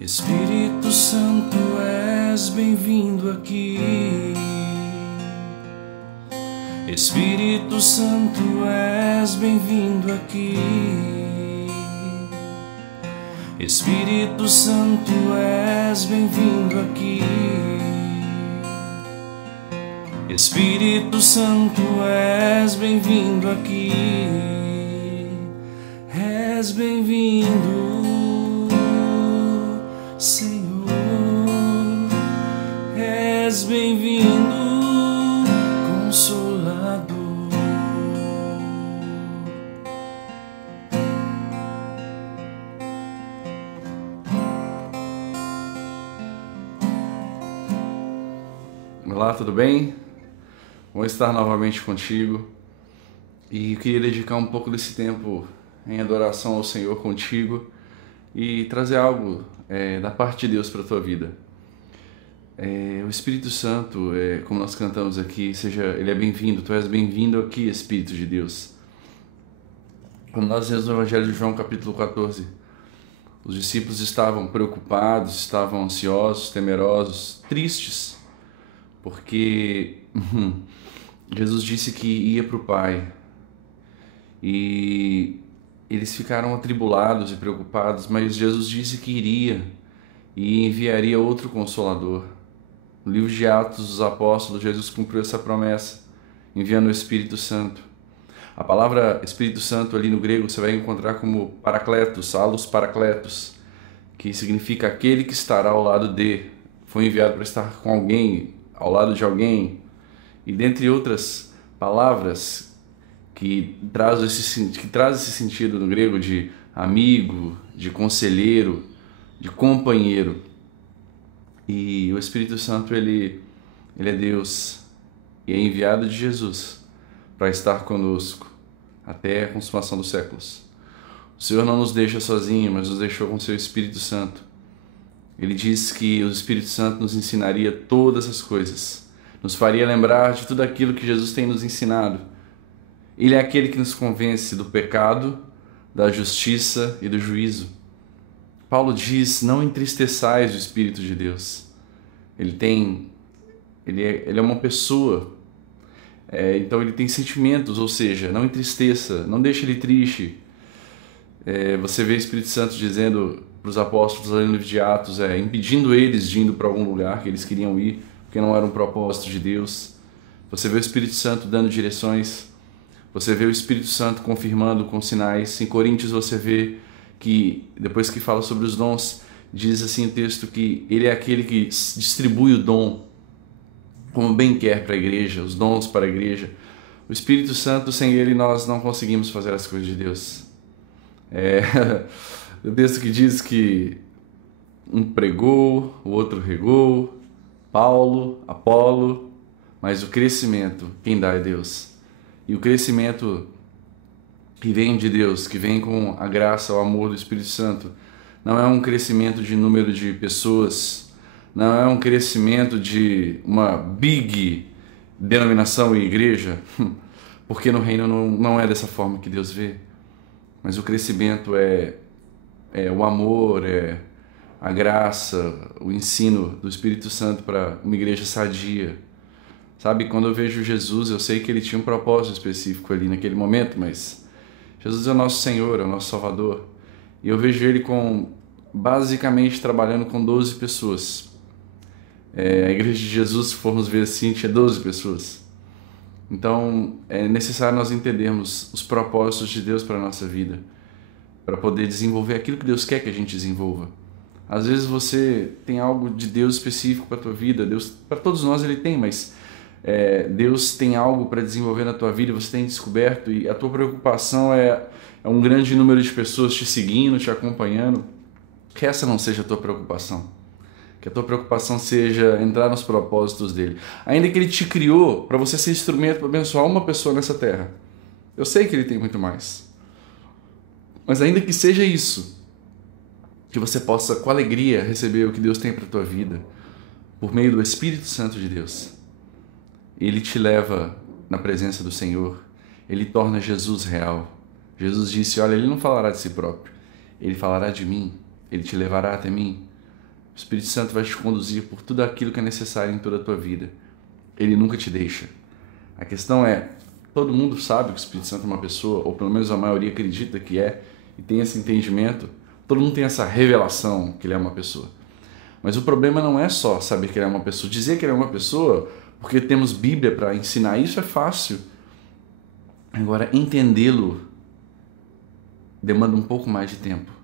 Espírito Santo, és bem-vindo aqui. Espírito Santo, és bem-vindo aqui. Espírito Santo, és bem-vindo aqui. Espírito Santo, és bem-vindo aqui. És bem-vindo, Senhor. És bem-vindo, Consolador. Olá, tudo bem? Vou estar novamente contigo e eu queria dedicar um pouco desse tempo em adoração ao Senhor contigo e trazer algo da parte de Deus para a tua vida. O Espírito Santo, como nós cantamos aqui, ele é bem-vindo, tu és bem-vindo aqui, Espírito de Deus. Quando nós lemos o Evangelho de João, capítulo 14, os discípulos estavam preocupados, estavam ansiosos, temerosos, tristes, porque Jesus disse que ia para o Pai e eles ficaram atribulados e preocupados, mas Jesus disse que iria e enviaria outro Consolador. No livro de Atos dos Apóstolos, Jesus cumpriu essa promessa, enviando o Espírito Santo. A palavra Espírito Santo ali no grego você vai encontrar como Paracletos, Allos Paracletos, que significa aquele que estará ao lado de, foi enviado para estar com alguém, ao lado de alguém, e dentre outras palavras que traz esse sentido no grego de amigo, de conselheiro, de companheiro. E o Espírito Santo, ele é Deus e é enviado de Jesus para estar conosco até a consumação dos séculos. O Senhor não nos deixa sozinhos, mas nos deixou com seu Espírito Santo. Ele disse que o Espírito Santo nos ensinaria todas as coisas, nos faria lembrar de tudo aquilo que Jesus tem nos ensinado. Ele é aquele que nos convence do pecado, da justiça e do juízo. Paulo diz, não entristeçais o Espírito de Deus. Ele é uma pessoa, então ele tem sentimentos, ou seja, não entristeça, não deixe ele triste. Você vê o Espírito Santo dizendo para os apóstolos ali no livro de Atos, impedindo eles de indo para algum lugar que eles queriam ir, porque não era um propósito de Deus. Você vê o Espírito Santo dando direções, você vê o Espírito Santo confirmando com sinais. Em Coríntios você vê que, depois que fala sobre os dons, diz assim o texto que ele é aquele que distribui o dom como bem quer para a igreja, os dons para a igreja. O Espírito Santo, sem ele nós não conseguimos fazer as coisas de Deus. O texto que diz que um pregou, o outro regou, Paulo, Apolo, mas o crescimento, quem dá é Deus. E o crescimento que vem de Deus, que vem com a graça, o amor do Espírito Santo, não é um crescimento de número de pessoas, não é um crescimento de uma big denominação e igreja, porque no reino não é dessa forma que Deus vê. Mas o crescimento é o amor, é a graça, o ensino do Espírito Santo para uma igreja sadia. Sabe, quando eu vejo Jesus, eu sei que ele tinha um propósito específico ali naquele momento, mas Jesus é o nosso Senhor, é o nosso Salvador. E eu vejo ele basicamente trabalhando com 12 pessoas. A igreja de Jesus, se formos ver assim, tinha 12 pessoas. Então, é necessário nós entendermos os propósitos de Deus para a nossa vida, para poder desenvolver aquilo que Deus quer que a gente desenvolva. Às vezes você tem algo de Deus específico para a tua vida, Deus, para todos nós ele tem, mas Deus tem algo para desenvolver na tua vida, você tem descoberto, e a tua preocupação é um grande número de pessoas te seguindo, te acompanhando. Que essa não seja a tua preocupação. Que a tua preocupação seja entrar nos propósitos dele. Ainda que ele te criou para você ser instrumento para abençoar uma pessoa nessa terra. Eu sei que ele tem muito mais. Mas ainda que seja isso, que você possa com alegria receber o que Deus tem para a tua vida, por meio do Espírito Santo de Deus. Ele te leva na presença do Senhor, ele torna Jesus real. Jesus disse, olha, ele não falará de si próprio, ele falará de mim, ele te levará até mim. O Espírito Santo vai te conduzir por tudo aquilo que é necessário em toda a tua vida. Ele nunca te deixa. A questão é, todo mundo sabe que o Espírito Santo é uma pessoa, ou pelo menos a maioria acredita que é, e tem esse entendimento. Todo mundo tem essa revelação que ele é uma pessoa. Mas o problema não é só saber que ele é uma pessoa. Dizer que ele é uma pessoa, porque temos Bíblia para ensinar isso, é fácil. Agora, entendê-lo demanda um pouco mais de tempo.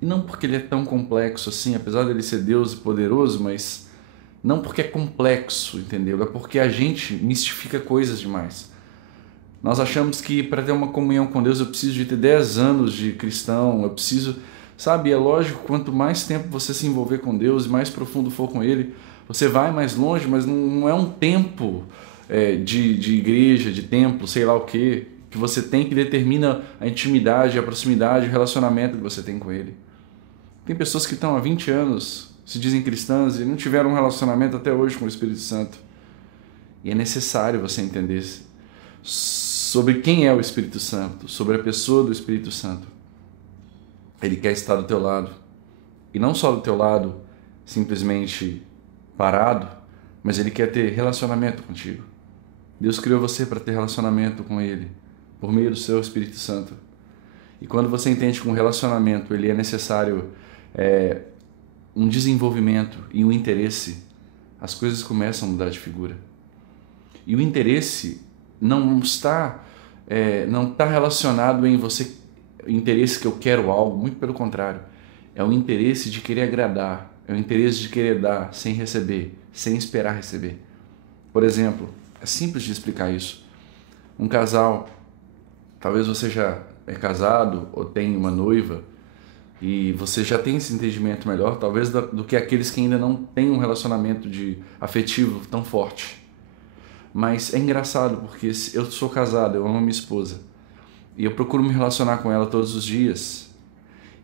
E não porque ele é tão complexo assim, apesar dele ser Deus e poderoso, mas não porque é complexo entendê-lo, é porque a gente mistifica coisas demais. Nós achamos que para ter uma comunhão com Deus eu preciso de ter 10 anos de cristão, eu preciso... Sabe, é lógico, quanto mais tempo você se envolver com Deus e mais profundo for com Ele, você vai mais longe, mas não é um tempo de igreja, de templo, sei lá o que você tem que determina a intimidade, a proximidade, o relacionamento que você tem com Ele. Tem pessoas que estão há 20 anos, se dizem cristãs e não tiveram um relacionamento até hoje com o Espírito Santo. E é necessário você entender sobre quem é o Espírito Santo, sobre a pessoa do Espírito Santo. Ele quer estar do teu lado. E não só do teu lado, simplesmente parado, mas Ele quer ter relacionamento contigo. Deus criou você para ter relacionamento com Ele, por meio do seu Espírito Santo. E quando você entende que um relacionamento ele é necessário um desenvolvimento e um interesse, as coisas começam a mudar de figura. E o interesse não está relacionado em você, o interesse que eu quero algo, muito pelo contrário. É o interesse de querer agradar, é o interesse de querer dar sem receber, sem esperar receber. Por exemplo, é simples de explicar isso. Um casal, talvez você já é casado ou tem uma noiva e você já tem esse entendimento melhor, talvez do que aqueles que ainda não têm um relacionamento afetivo tão forte. Mas é engraçado porque eu sou casado, eu amo minha esposa e eu procuro me relacionar com ela todos os dias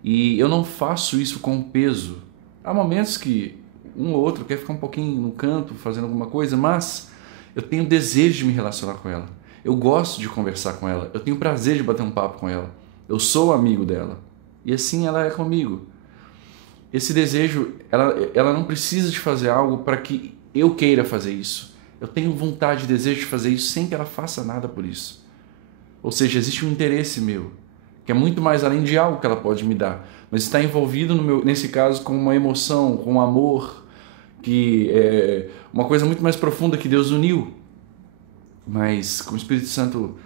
e eu não faço isso com peso. Há momentos que um ou outro quer ficar um pouquinho no canto fazendo alguma coisa, mas eu tenho desejo de me relacionar com ela. Eu gosto de conversar com ela, eu tenho prazer de bater um papo com ela. Eu sou amigo dela e assim ela é comigo. Esse desejo, ela não precisa de fazer algo para que eu queira fazer isso. Eu tenho vontade e desejo de fazer isso sem que ela faça nada por isso. Ou seja, existe um interesse meu, que é muito mais além de algo que ela pode me dar, mas está envolvido, nesse caso, com uma emoção, com um amor, que é uma coisa muito mais profunda que Deus uniu. Mas com o Espírito Santo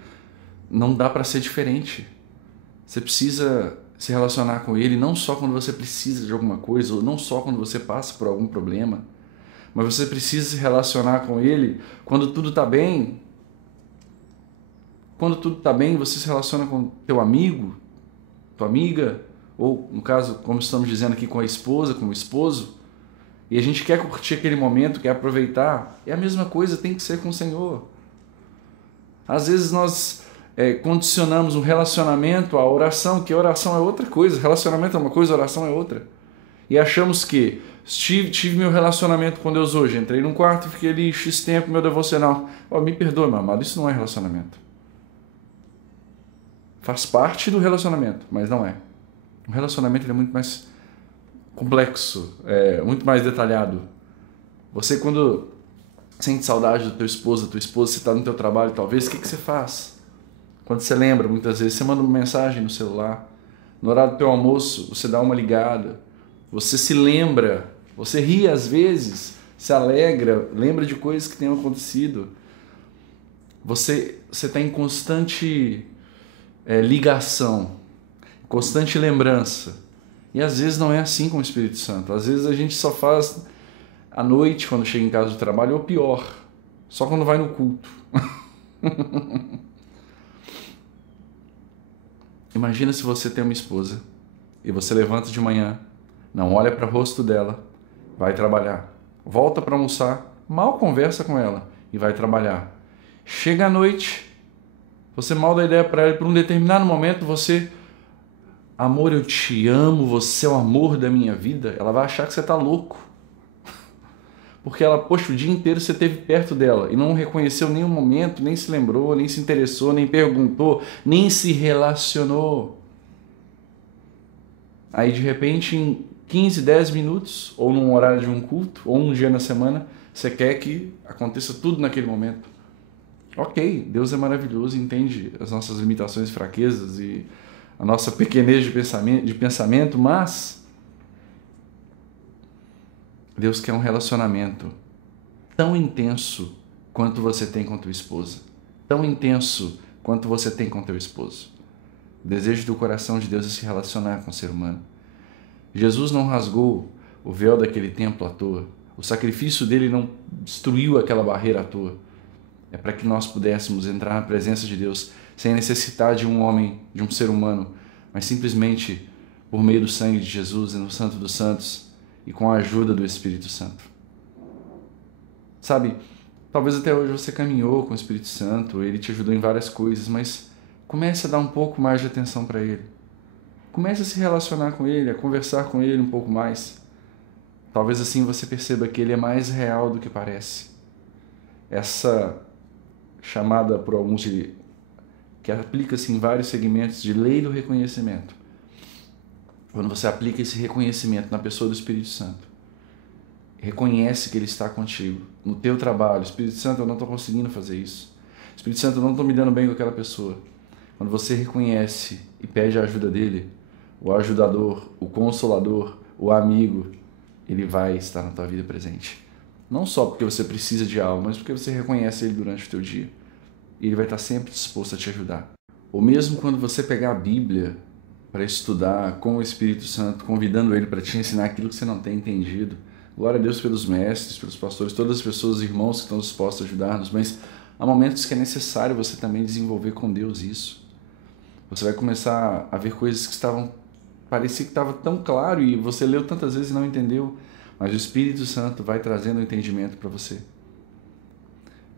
não dá para ser diferente. Você precisa se relacionar com Ele não só quando você precisa de alguma coisa, ou não só quando você passa por algum problema, mas você precisa se relacionar com Ele quando tudo está bem. Quando tudo está bem, você se relaciona com teu amigo, tua amiga, ou no caso, como estamos dizendo aqui, com a esposa, com o esposo, e a gente quer curtir aquele momento, quer aproveitar. É a mesma coisa, tem que ser com o Senhor. Às vezes nós condicionamos um relacionamento à oração, que a oração é outra coisa, relacionamento é uma coisa, oração é outra. E achamos que tive meu relacionamento com Deus hoje, entrei num quarto, fiquei ali X tempo, meu devocional. Me perdoe, meu amado, isso não é relacionamento. Faz parte do relacionamento, mas não é. O relacionamento é muito mais complexo, muito mais detalhado. Você quando sente saudade do teu esposo, da tua esposa, você está no teu trabalho, talvez, o que você faz? Quando você lembra, muitas vezes, você manda uma mensagem no celular, no horário do teu almoço, você dá uma ligada, você se lembra, você ri às vezes, se alegra, lembra de coisas que tenham acontecido. Você está em constante ligação, constante lembrança. E às vezes não é assim com o Espírito Santo. Às vezes a gente só faz à noite, quando chega em casa do trabalho, ou pior, só quando vai no culto. Imagina se você tem uma esposa e você levanta de manhã, não olha para o rosto dela, vai trabalhar, volta para almoçar, mal conversa com ela e vai trabalhar. Chega à noite, você mal dá ideia para ela, por um determinado momento você, amor, eu te amo, você é o amor da minha vida, ela vai achar que você está louco. Porque ela, poxa, o dia inteiro você esteve perto dela e não reconheceu nenhum momento, nem se lembrou, nem se interessou, nem perguntou, nem se relacionou. Aí de repente, em 15, 10 minutos, ou num horário de um culto, ou um dia na semana, você quer que aconteça tudo naquele momento. Ok, Deus é maravilhoso, entende as nossas limitações e fraquezas e a nossa pequenez de pensamento, mas Deus quer um relacionamento tão intenso quanto você tem com tua esposa, tão intenso quanto você tem com teu esposo. O desejo do coração de Deus é se relacionar com o ser humano. Jesus não rasgou o véu daquele templo à toa. O sacrifício dele não destruiu aquela barreira à toa. É para que nós pudéssemos entrar na presença de Deus sem necessitar de um homem, de um ser humano, mas simplesmente por meio do sangue de Jesus e no Santo dos Santos e com a ajuda do Espírito Santo. Sabe, talvez até hoje você caminhou com o Espírito Santo, ele te ajudou em várias coisas, mas comece a dar um pouco mais de atenção para ele. Comece a se relacionar com ele, a conversar com ele um pouco mais. Talvez assim você perceba que ele é mais real do que parece. Essa chamada por alguns de que aplica-se em vários segmentos de lei do reconhecimento. Quando você aplica esse reconhecimento na pessoa do Espírito Santo, reconhece que ele está contigo, no teu trabalho. Espírito Santo, eu não estou conseguindo fazer isso. Espírito Santo, eu não estou me dando bem com aquela pessoa. Quando você reconhece e pede a ajuda dele, o ajudador, o consolador, o amigo, ele vai estar na tua vida presente. Não só porque você precisa de algo, mas porque você reconhece ele durante o teu dia. E ele vai estar sempre disposto a te ajudar. Ou mesmo quando você pegar a Bíblia para estudar com o Espírito Santo, convidando ele para te ensinar aquilo que você não tem entendido. Glória a Deus pelos mestres, pelos pastores, todas as pessoas, irmãos que estão dispostos a ajudar-nos, mas há momentos que é necessário você também desenvolver com Deus isso. Você vai começar a ver coisas que parecia que estava tão claro e você leu tantas vezes e não entendeu, mas o Espírito Santo vai trazendo o entendimento para você.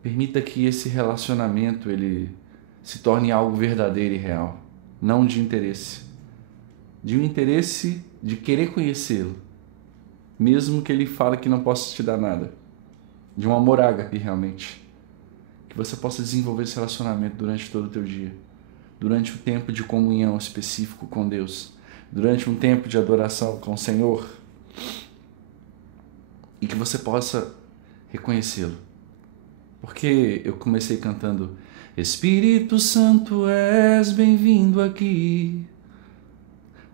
Permita que esse relacionamento ele se torne algo verdadeiro e real, não de interesse. De um interesse de querer conhecê-lo, mesmo que ele fale que não possa te dar nada. De um amor ágape realmente. Que você possa desenvolver esse relacionamento durante todo o teu dia. Durante o tempo de comunhão específico com Deus. Durante um tempo de adoração com o Senhor. E que você possa reconhecê-lo. Porque eu comecei cantando: Espírito Santo, és bem-vindo aqui.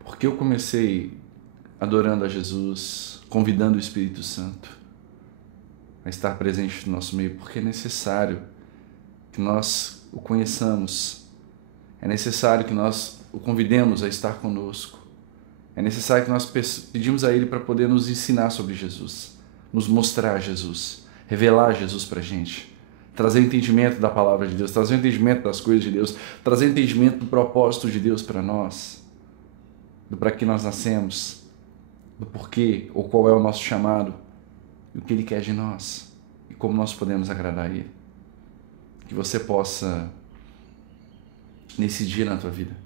Porque eu comecei adorando a Jesus, convidando o Espírito Santo a estar presente no nosso meio, porque é necessário que nós o conheçamos, é necessário que nós o convidemos a estar conosco, é necessário que nós pedimos a Ele para poder nos ensinar sobre Jesus, nos mostrar Jesus, revelar Jesus para a gente, trazer entendimento da palavra de Deus, trazer entendimento das coisas de Deus, trazer entendimento do propósito de Deus para nós, do para que nós nascemos, do porquê ou qual é o nosso chamado, e o que Ele quer de nós e como nós podemos agradar a Ele. Que você possa, nesse dia na tua vida,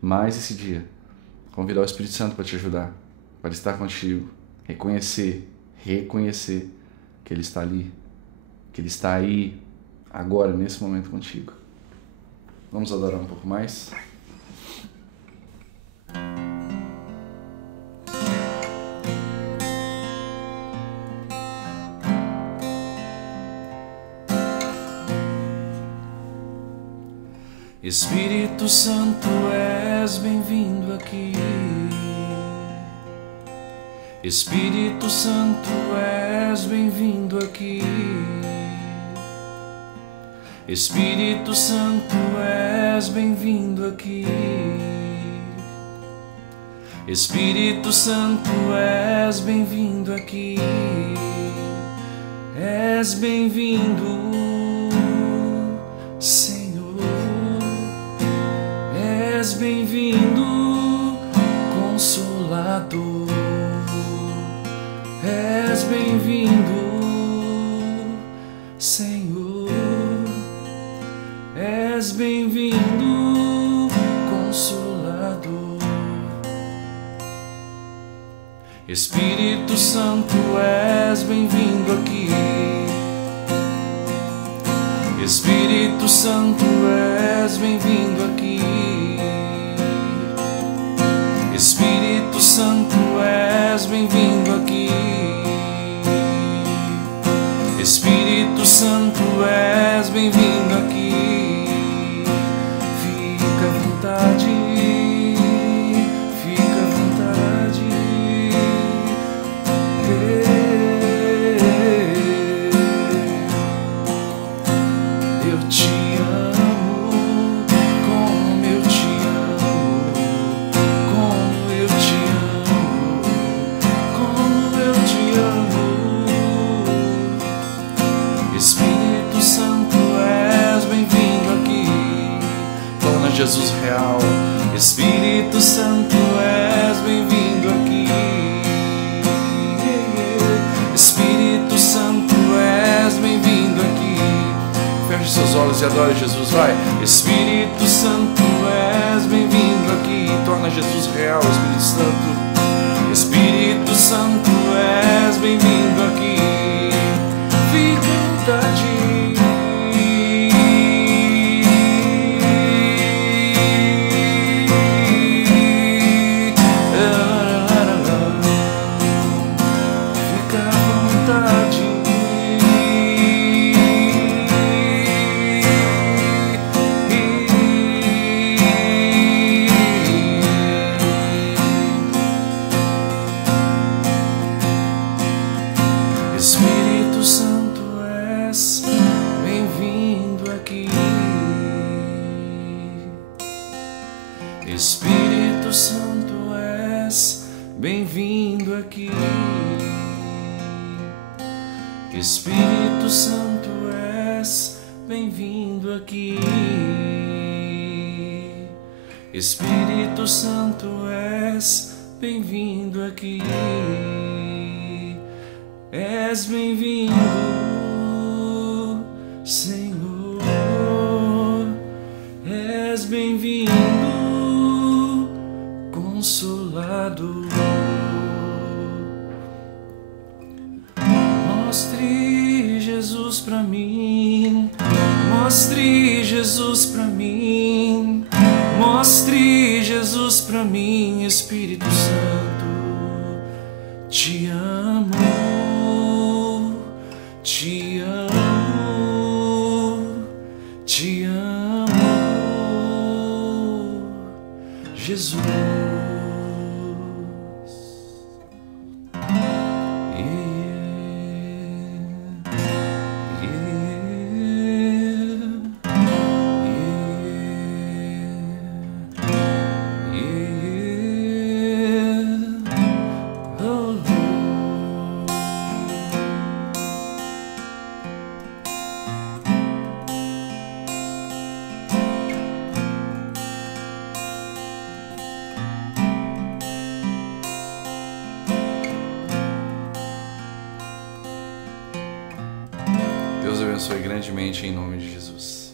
mais esse dia, convidar o Espírito Santo para te ajudar, para estar contigo, reconhecer que Ele está ali, que Ele está aí, agora, nesse momento contigo. Vamos adorar um pouco mais? Espírito Santo, és bem-vindo aqui. Espírito Santo, és bem-vindo aqui. Espírito Santo, és bem-vindo aqui. Espírito Santo, és bem-vindo aqui. És bem-vindo, Senhor. És bem-vindo, Consolador. És bem-vindo, Senhor. És bem-vindo, Consolador. Espírito Santo, és bem-vindo aqui. Espírito Santo, és bem-vindo aqui. Espírito Santo, és bem-vindo aqui. Espírito Santo, és bem-vindo aqui. Fica à vontade, fica à vontade. Eu te amo, como eu te amo, como eu te amo, como eu te amo. Espírito Santo, és bem-vindo aqui. Torna Jesus real. Espírito Santo, és bem-vindo aqui. Espírito Santo, és bem-vindo aqui. Feche seus olhos e adore Jesus, vai. Espírito Santo, és bem-vindo aqui. Torna Jesus real, Espírito Santo. Espírito Santo, és bem-vindo aqui. Fica à vontade. Fica à vontade. Espírito Santo, és bem-vindo aqui. Espírito Santo, és bem-vindo aqui. Espírito Santo, és bem-vindo aqui. Espírito Santo, és bem-vindo aqui. És bem-vindo, Senhor. És bem-vindo, Consolador. Mostre Jesus pra mim. Mostre Jesus pra mim. Mostre Jesus pra mim, Espírito Santo. Te amo. Te amo, te amo, Jesus. Deus abençoe grandemente em nome de Jesus.